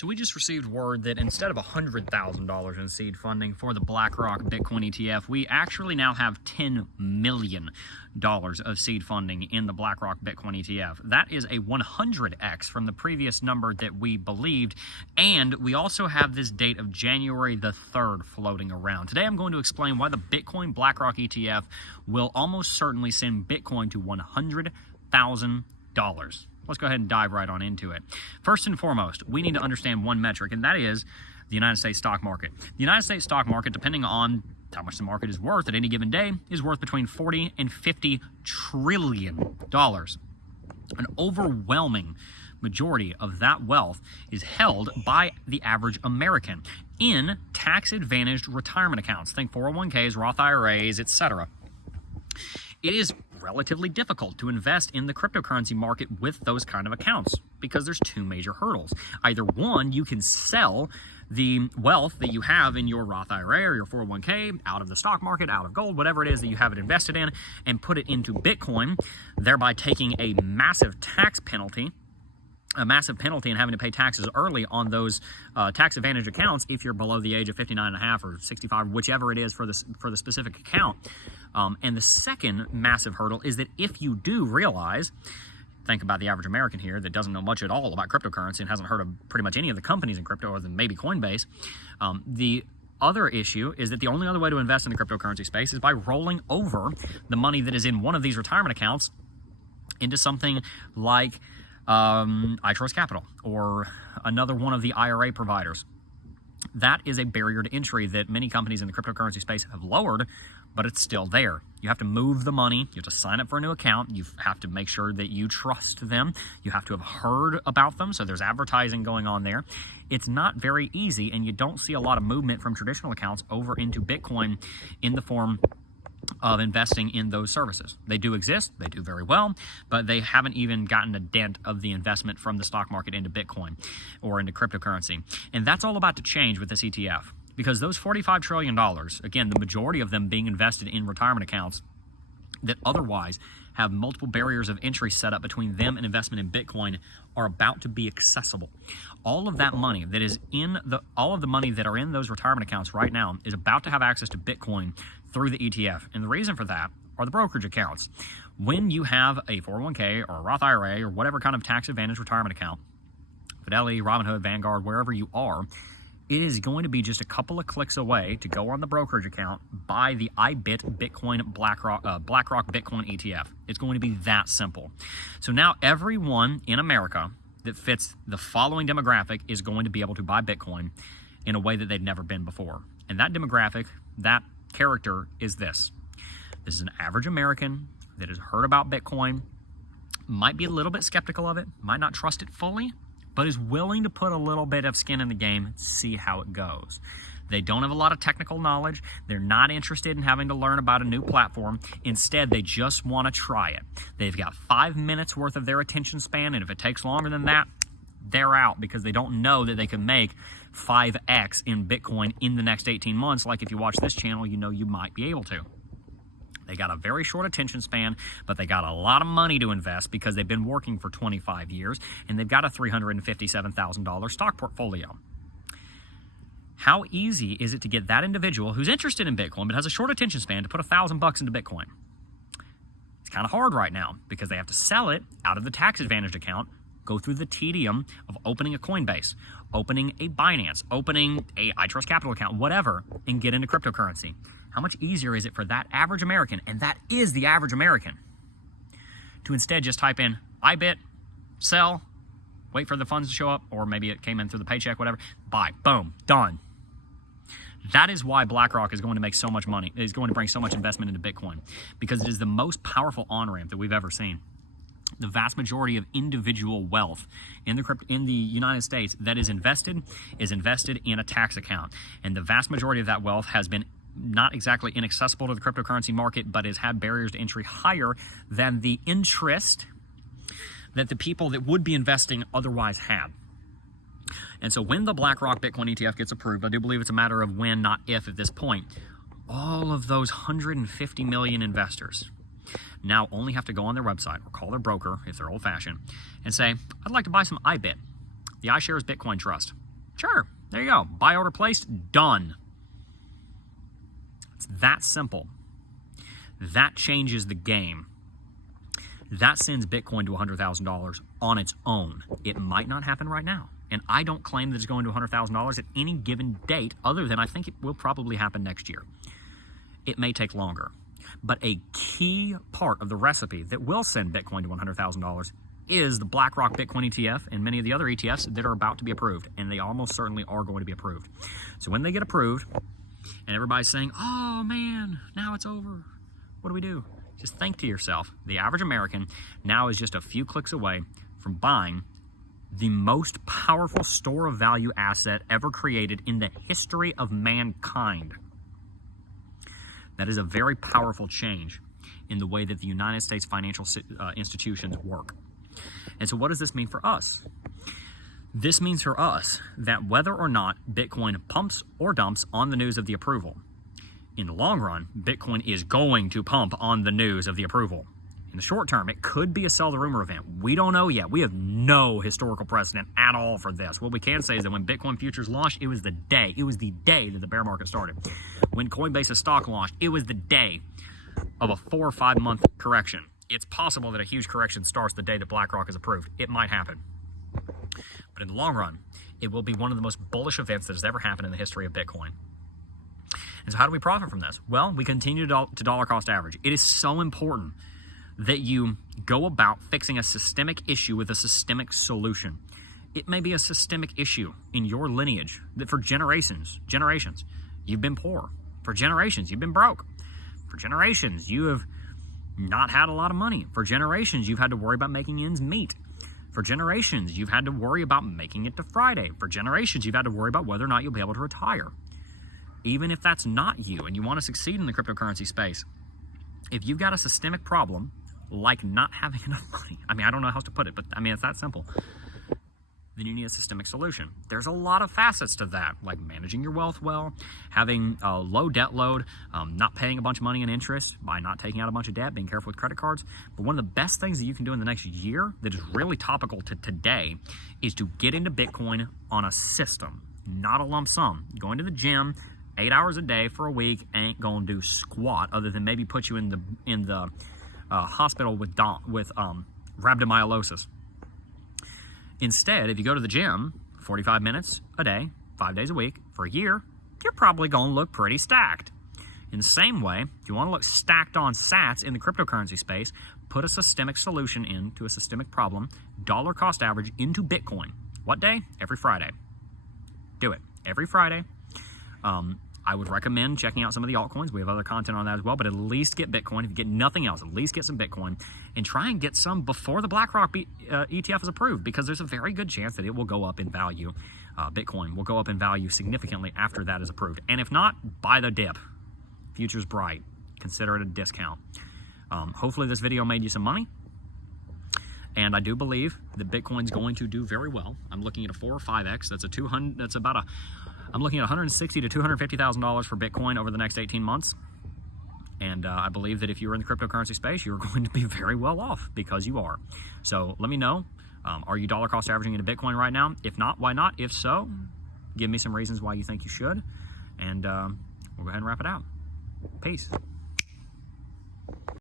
So we just received word that instead of $100,000 in seed funding for the BlackRock Bitcoin ETF, we actually now have $10 million of seed funding in the BlackRock Bitcoin ETF. That is a 100x from the previous number that we believed, and we also have this date of January the 3rd floating around. Today I'm going to explain why the Bitcoin BlackRock ETF will almost certainly send Bitcoin to $100,000. Let's go ahead and dive right on into it. First and foremost, we need to understand one metric, and that is the United States stock market. The United States stock market, depending on how much the market is worth at any given day, is worth between $40 and $50 trillion. An overwhelming majority of that wealth is held by the average American in tax-advantaged retirement accounts. Think 401ks, Roth IRAs, etc. It is relatively difficult to invest in the cryptocurrency market with those kind of accounts because there's two major hurdles. Either one, you can sell the wealth that you have in your Roth IRA or your 401k out of the stock market, out of gold, whatever it is that you have it invested in, and put it into Bitcoin, thereby taking a massive tax penalty. And having to pay taxes early on those tax advantage accounts if you're below the age of 59 and a half or 65, whichever it is for the specific account. And the second massive hurdle is that if you do realize, think about the average American here that doesn't know much at all about cryptocurrency and hasn't heard of pretty much any of the companies in crypto other than maybe Coinbase. The other issue is that the only other way to invest in the cryptocurrency space is by rolling over the money that is in one of these retirement accounts into something like iTrust Capital or another one of the IRA providers. That is a barrier to entry that many companies in the cryptocurrency space have lowered, but it's still there. You have to move the money. You have to sign up for a new account. You have to make sure that you trust them. You have to have heard about them, so there's advertising going on there. It's not very easy, and you don't see a lot of movement from traditional accounts over into Bitcoin in the form of investing in those services. They do exist, they do very well, but they haven't even gotten a dent of the investment from the stock market into Bitcoin or into cryptocurrency. And that's all about to change with this ETF, because those $45 trillion, again, the majority of them being invested in retirement accounts that otherwise have multiple barriers of entry set up between them and investment in Bitcoin, are about to be accessible. All of that money that is all of the money that are in those retirement accounts right now is about to have access to Bitcoin through the ETF. And the reason for that are the brokerage accounts. When you have a 401k or a Roth IRA or whatever kind of tax advantage retirement account, Fidelity, Robinhood, Vanguard, wherever you are, it is going to be just a couple of clicks away to go on the brokerage account, buy the IBIT Bitcoin BlackRock Bitcoin ETF. It's going to be that simple. So now everyone in America that fits the following demographic is going to be able to buy Bitcoin in a way that they've never been before. And that demographic, that character is this. This is an average American that has heard about Bitcoin, might be a little bit skeptical of it, might not trust it fully, but is willing to put a little bit of skin in the game, see how it goes. They don't have a lot of technical knowledge. They're not interested in having to learn about a new platform. Instead, they just want to try it. They've got 5 minutes worth of their attention span, and if it takes longer than that, they're out because they don't know that they can make 5x in Bitcoin in the next 18 months. Like if you watch this channel, you know you might be able to. They got a very short attention span, but they got a lot of money to invest because they've been working for 25 years, and they've got a $357,000 stock portfolio. How easy is it to get that individual who's interested in Bitcoin but has a short attention span to put $1,000 into Bitcoin? It's kind of hard right now because they have to sell it out of the tax-advantaged account, go through the tedium of opening a Coinbase, opening a Binance, opening a iTrust Capital account, whatever, and get into cryptocurrency. How much easier is it for that average American, and that is the average American, to instead just type in IBIT, sell, wait for the funds to show up, or maybe it came in through the paycheck, whatever, buy, boom, done. That is why BlackRock is going to make so much money, is going to bring so much investment into Bitcoin, because it is the most powerful on-ramp that we've ever seen. The vast majority of individual wealth in the United States that is invested in a tax account. And the vast majority of that wealth has been not exactly inaccessible to the cryptocurrency market, but has had barriers to entry higher than the interest that the people that would be investing otherwise had. And so when the BlackRock Bitcoin ETF gets approved, I do believe it's a matter of when, not if at this point, all of those 150 million investors now only have to go on their website or call their broker if they're old-fashioned and say, I'd like to buy some IBIT, the iShares Bitcoin Trust. Sure, there you go. Buy, order placed, done. It's that simple. That changes the game. That sends Bitcoin to $100,000 on its own. It might not happen right now. And I don't claim that it's going to $100,000 at any given date, other than I think it will probably happen next year. It may take longer. But a key part of the recipe that will send Bitcoin to $100,000 is the BlackRock Bitcoin ETF and many of the other ETFs that are about to be approved. And they almost certainly are going to be approved. So when they get approved, and everybody's saying, oh man, now it's over, what do we do? Just think to yourself, the average American now is just a few clicks away from buying the most powerful store of value asset ever created in the history of mankind. That is a very powerful change in the way that the United States financial institutions work. And so what does this mean for us? This means for us that whether or not Bitcoin pumps or dumps on the news of the approval, in the long run, Bitcoin is going to pump on the news of the approval. In the short term, it could be a sell the rumor event. We don't know yet. We have no historical precedent at all for this. What we can say is that when Bitcoin futures launched, it was the day that the bear market started. When Coinbase's stock launched, it was the day of a 4 or 5 month correction. It's possible that a huge correction starts the day that BlackRock is approved. It might happen. But in the long run, it will be one of the most bullish events that has ever happened in the history of Bitcoin. And so how do we profit from this? Well, we continue to dollar cost average. It is so important that you go about fixing a systemic issue with a systemic solution. It may be a systemic issue in your lineage that for generations, you've been poor. For generations, you've been broke. For generations, you have not had a lot of money. For generations, you've had to worry about making ends meet. For generations, you've had to worry about making it to Friday. For generations, you've had to worry about whether or not you'll be able to retire. Even if that's not you and you want to succeed in the cryptocurrency space, if you've got a systemic problem like not having enough money, I don't know how else to put it, but it's that simple, then you need a systemic solution. There's a lot of facets to that, like managing your wealth well, having a low debt load, not paying a bunch of money in interest by not taking out a bunch of debt, being careful with credit cards. But one of the best things that you can do in the next year that is really topical to today is to get into Bitcoin on a system, not a lump sum. Going to the gym 8 hours a day for a week ain't gonna do squat other than maybe put you in the hospital with rhabdomyolysis. Instead, if you go to the gym 45 minutes a day, 5 days a week for a year, you're probably gonna look pretty stacked. In the same way, if you want to look stacked on sats in the cryptocurrency space, put a systemic solution into a systemic problem, dollar cost average into Bitcoin. What day? Every Friday. Do it every Friday. I would recommend checking out some of the altcoins. We have other content on that as well, but at least get Bitcoin. If you get nothing else, at least get some Bitcoin and try and get some before the BlackRock ETF is approved, because there's a very good chance that it will go up in value. Bitcoin will go up in value significantly after that is approved. And if not, buy the dip. Future's bright. Consider it a discount. Hopefully this video made you some money. And I do believe that Bitcoin's going to do very well. I'm looking at a 4 or 5x. I'm looking at $160,000 to $250,000 for Bitcoin over the next 18 months. And I believe that if you're in the cryptocurrency space, you're going to be very well off, because you are. So let me know, are you dollar cost averaging into Bitcoin right now? If not, why not? If so, give me some reasons why you think you should. And we'll go ahead and wrap it out. Peace.